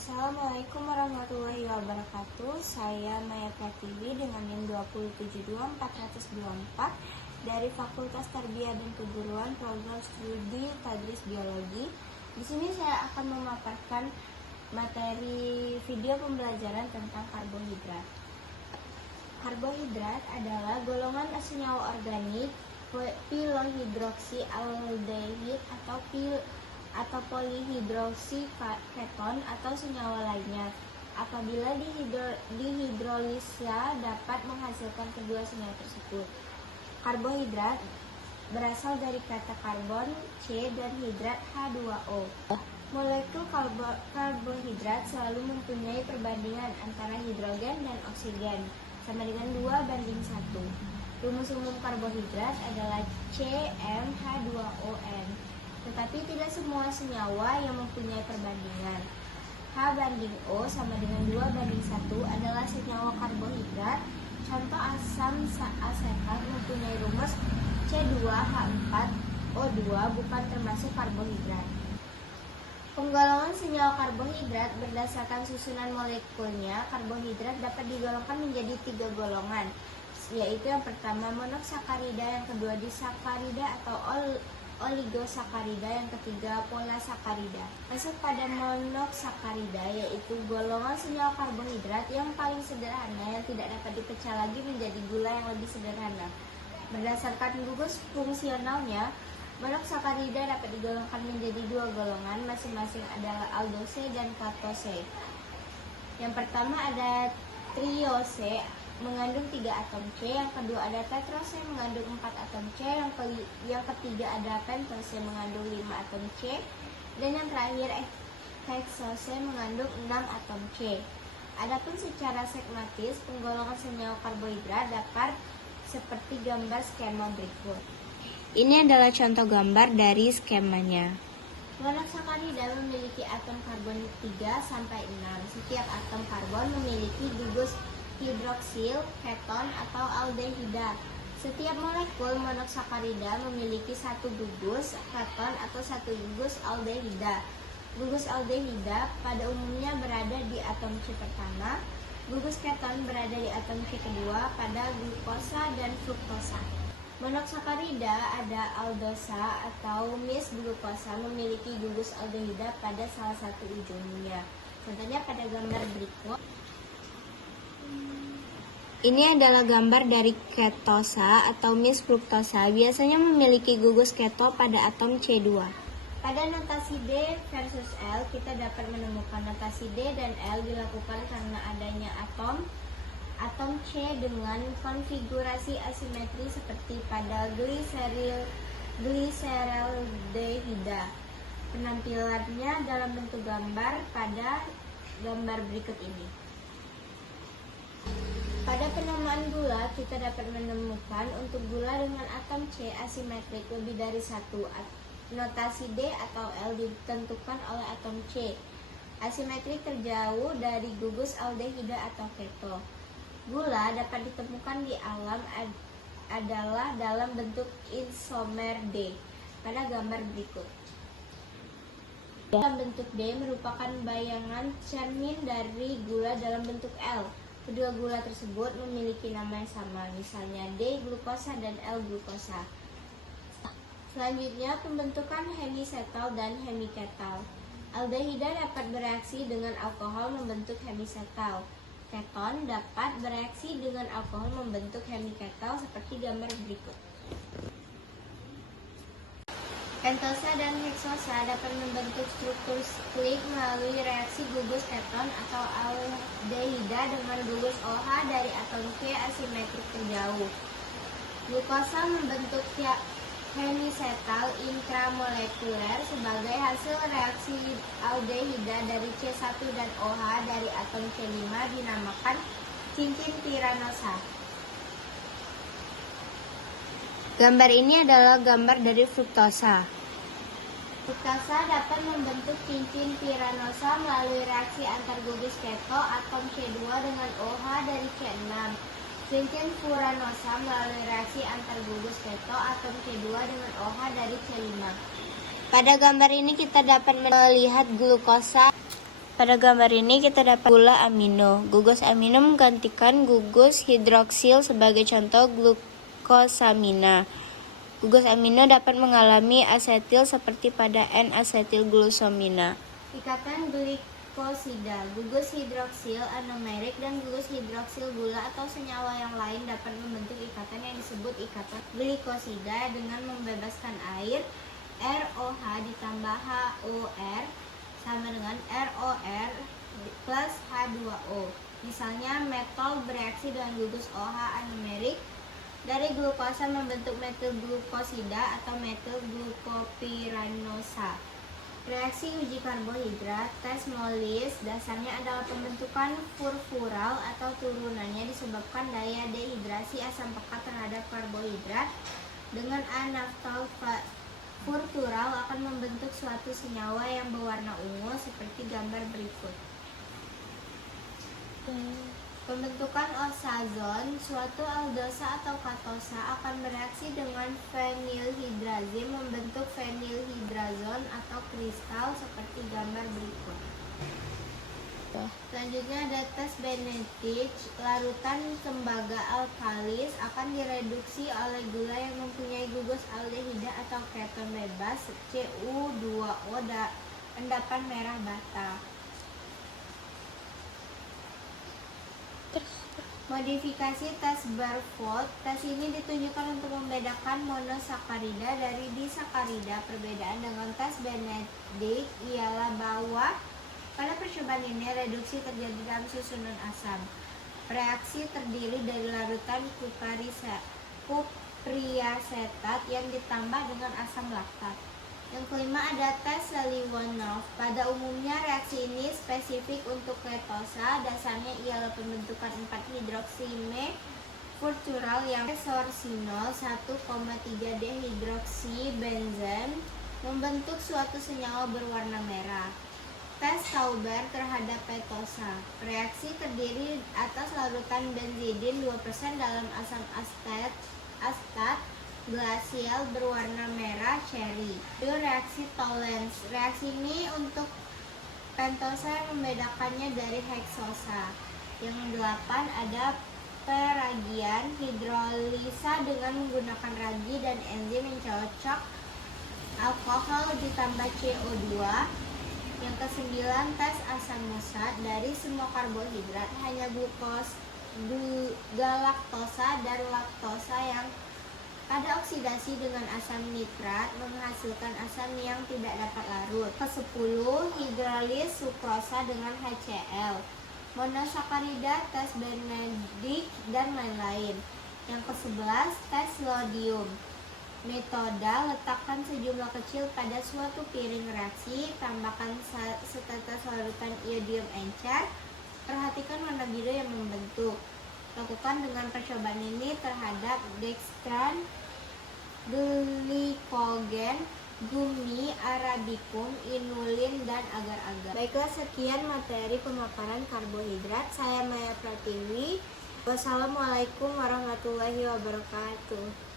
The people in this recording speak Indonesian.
Assalamualaikum warahmatullahi wabarakatuh. Saya Maya Pratiwi dengan NIM 2724424 dari Fakultas Tarbiyah dan Keguruan Program Studi Tadris Biologi. Di sini saya akan memaparkan materi video pembelajaran tentang karbohidrat. Karbohidrat adalah golongan senyawa organik pilohidroksialdehid atau polihidroksi keton atau senyawa lainnya. Apabila dihidrolisa dapat menghasilkan kedua senyawa tersebut. Karbohidrat berasal dari kata karbon C dan hidrat H2O. Molekul karbohidrat selalu mempunyai perbandingan antara hidrogen dan oksigen sama dengan 2:1. Rumus umum karbohidrat adalah CmH2ON. Tetapi tidak semua senyawa yang mempunyai perbandingan. H/O sama dengan 2:1 adalah senyawa karbohidrat. Contoh asam asetat mempunyai rumus C2H4O2 bukan termasuk karbohidrat. Penggolongan senyawa karbohidrat berdasarkan susunan molekulnya. Karbohidrat dapat digolongkan menjadi 3 golongan, yaitu yang pertama monosakarida, yang kedua disakarida atau oligosakarida, yang ketiga polasakarida. Masuk pada monosakarida, yaitu golongan senyawa karbohidrat yang paling sederhana yang tidak dapat dipecah lagi menjadi gula yang lebih sederhana. Berdasarkan gugus fungsionalnya, monosakarida dapat digolongkan menjadi 2 golongan, masing-masing adalah aldose dan ketose. Yang pertama ada triose mengandung 3 atom C, yang kedua ada tetrose mengandung 4 atom C, yang ketiga ada pentose mengandung 5 atom C, dan yang terakhir hexose mengandung 6 atom C. Adapun secara skematis, penggolongan senyawa karbohidrat dapat seperti gambar skema berikut. Ini adalah contoh gambar dari skemanya. Monosakarida memiliki atom karbon 3 sampai 6. Setiap atom karbon memiliki gugus hidroksil, keton, atau aldehida. Setiap molekul monosakarida memiliki 1 gugus keton atau 1 gugus aldehida. Gugus aldehida pada umumnya berada di atom C pertama. Gugus keton berada di atom C kedua pada glukosa dan fruktosa. Monosakarida ada aldosa atau mis-glukosa memiliki gugus aldehida pada salah satu ujungnya. Contohnya pada gambar berikut. Ini adalah gambar dari ketosa atau mis-fruktosa, biasanya memiliki gugus keto pada atom C2. Pada notasi D versus L, kita dapat menemukan notasi D dan L dilakukan karena adanya atom C dengan konfigurasi asimetri seperti pada gliseraldehida. Penampilannya dalam bentuk gambar pada gambar berikut ini. Pada penamaan gula, kita dapat menemukan untuk gula dengan atom C asimetrik lebih dari 1. Notasi D atau L ditentukan oleh atom C. Asimetrik terjauh dari gugus aldehida atau keto. Gula dapat ditemukan di alam adalah dalam bentuk isomer D pada gambar berikut. Dalam bentuk D merupakan bayangan cermin dari gula dalam bentuk L. Kedua gula tersebut memiliki nama yang sama, misalnya D-glukosa dan L-glukosa. Selanjutnya, pembentukan hemisetal dan hemiketal. Aldehida dapat bereaksi dengan alkohol membentuk hemisetal. Keton dapat bereaksi dengan alkohol membentuk hemiketal seperti gambar berikut. Pentose dan heksosa dapat membentuk struktur siklik melalui reaksi gugus keton atau aldehida dengan gugus OH dari atom C asimetrik terjauh. Glukosa membentuk hemisetal intramolekuler sebagai hasil reaksi aldehida dari C1 dan OH dari atom C5 dinamakan cincin piranosa. Gambar ini adalah gambar dari fruktosa. Fruktosa dapat membentuk cincin piranosa melalui reaksi antar gugus keto atom C2 dengan OH dari C6. Cincin furanosa melalui reaksi antar gugus keto atom C2 dengan OH dari C5. Pada gambar ini kita dapat melihat glukosa Pada gambar ini kita dapat gula amino. Gugus amino menggantikan gugus hidroksil sebagai contoh glukosamina. Gugus amino dapat mengalami asetil seperti pada N-asetilglucosamina. Ikatan glikosida, gugus hidroksil anomerik dan gugus hidroksil gula atau senyawa yang lain dapat membentuk ikatan yang disebut ikatan glikosida dengan membebaskan air. ROH ditambah HOR sama dengan ROR plus H2O. Misalnya metol bereaksi dengan gugus OH anomerik dari glukosa membentuk metil glukosida atau metil glukopiranosa. Reaksi uji karbohidrat, tes Mollis, dasarnya adalah pembentukan furfural atau turunannya disebabkan daya dehidrasi asam pekat terhadap karbohidrat. Dengan A-naftol furfural akan membentuk suatu senyawa yang berwarna ungu seperti gambar berikut. Pembentukan oxazon, suatu aldosa atau katosa akan bereaksi dengan fenilhidrazim membentuk fenilhidrazon atau kristal seperti gambar berikut. Selanjutnya ada tes Benedict. Larutan tembaga alkalis akan direduksi oleh gula yang mempunyai gugus aldehida atau keton bebas Cu2O endapan merah bata. Modifikasi tes Barfoot. Tes ini ditujukan untuk membedakan monosakarida dari disakarida. Perbedaan dengan tes Benedict ialah bahwa pada percobaan ini reduksi terjadi dalam susunan asam. Reaksi terdiri dari larutan kupriasetat yang ditambah dengan asam laktat. Yang kelima ada tes Saliwonov. Pada umumnya reaksi ini spesifik untuk ketosa. Dasarnya ialah pembentukan 4-hidroksime furfural yang resorsinol 1,3 dehidroksibenzen membentuk suatu senyawa berwarna merah. Tes Sauber terhadap petosa. Reaksi terdiri atas larutan benzidin 2% dalam asam astat glasial berwarna merah cherry. Reaksi Tollens. Reaksi ini untuk pentosa yang membedakannya dari heksosa. Yang 8 ada peragian hidrolisa dengan menggunakan ragi dan enzim yang cocok alkohol ditambah CO2. Yang ke-9 tes asam musat. Dari semua karbohidrat hanya galaktosa dan laktosa yang pada oksidasi dengan asam nitrat menghasilkan asam yang tidak dapat larut. Ke-10 hidrolis sukrosa dengan HCl. Monosakarida, tes Benedict dan lain-lain. Yang ke-11 tes lodium. Metoda, letakkan sejumlah kecil pada suatu piring reaksi, tambahkan setetes larutan iodium encer, perhatikan warna biru yang membentuk. Lakukan dengan percobaan ini terhadap dextran, glikogen, gumi, arabicum, inulin, dan agar-agar. Baiklah, sekian materi pemaparan karbohidrat. Saya Maya Pratiwi. Wassalamualaikum warahmatullahi wabarakatuh.